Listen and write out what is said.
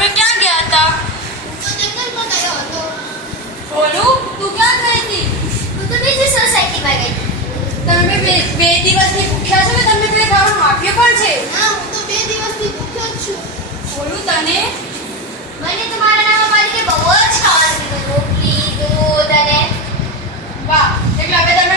તમે ક્યાં ગયા હતા? તો જંગલમાં ગયો હતો. બોલું તું ક્યાં ગઈ હતી? હું તો બીજી સોસાયટીમાં ગઈ. તમે બે દિવસથી ભૂખ્યા છો ને તમને કોઈ ખાવાનું આપ્યું પણ છે? ના, હું તો 2 દિવસથી ભૂખ્યો જ છું. બોલું તને મને તો મારા નાના માલિકે બહુ જ ખાવાનું દીધું. રોટલી, દૂધ અને વાહ એટલે હવે તમે